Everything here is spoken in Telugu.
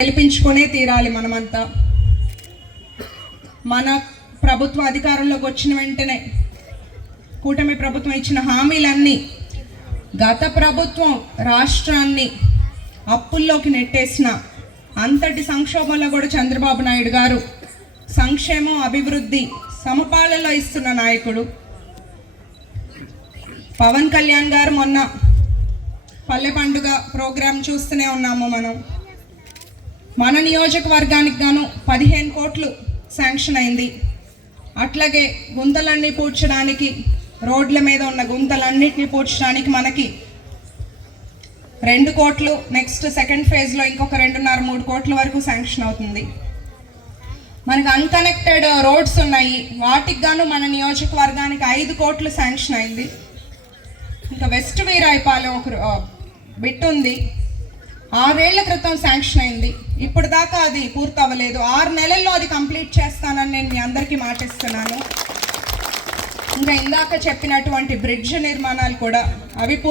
గెలిపించుకునే తీరాలి మనమంతా. మన ప్రభుత్వ అధికారంలోకి వచ్చిన వెంటనే కూటమి ప్రభుత్వం ఇచ్చిన హామీలన్నీ గత ప్రభుత్వం రాష్ట్రాన్ని అప్పుల్లోకి నెట్టేసిన అంతటి సంక్షోభంలో కూడా చంద్రబాబు నాయుడు గారు సంక్షేమం అభివృద్ధి సమపాలలో ఇస్తున్న నాయకుడు. పవన్ కళ్యాణ్ గారు మొన్న పల్లె పండుగ ప్రోగ్రాం చూస్తూనే ఉన్నాము మనం. మన నియోజకవర్గానికి గాను పదిహేను కోట్లు శాంక్షన్ అయింది. అట్లాగే గుంతలన్నీ పూడ్చడానికి రోడ్ల మీద ఉన్న గుంతలన్నింటినీ పూడ్చడానికి మనకి రెండు కోట్లు నెక్స్ట్ సెకండ్ ఫేజ్లో ఇంకొక రెండున్నర మూడు కోట్ల వరకు శాంక్షన్ అవుతుంది. మనకి అన్కనెక్టెడ్ రోడ్స్ ఉన్నాయి. వాటికి గాను మన నియోజకవర్గానికి ఐదు కోట్లు శాంక్షన్ అయింది. ఇంకా వెస్ట్ వీరాయిపాలెం ఒక బిట్ ఉంది. ఆరేళ్ళ క్రితం శాంక్షన్ అయింది. ఇప్పుడు దాకా అది పూర్తి అవ్వలేదు ఆరు నెలల్లో అది కంప్లీట్ చేస్తానని నేను మీ అందరికీ మాటిస్తున్నాను. ఇంకా ఇందాక చెప్పినటువంటి బ్రిడ్జ్ నిర్మాణాలు కూడా అవి పూర్తి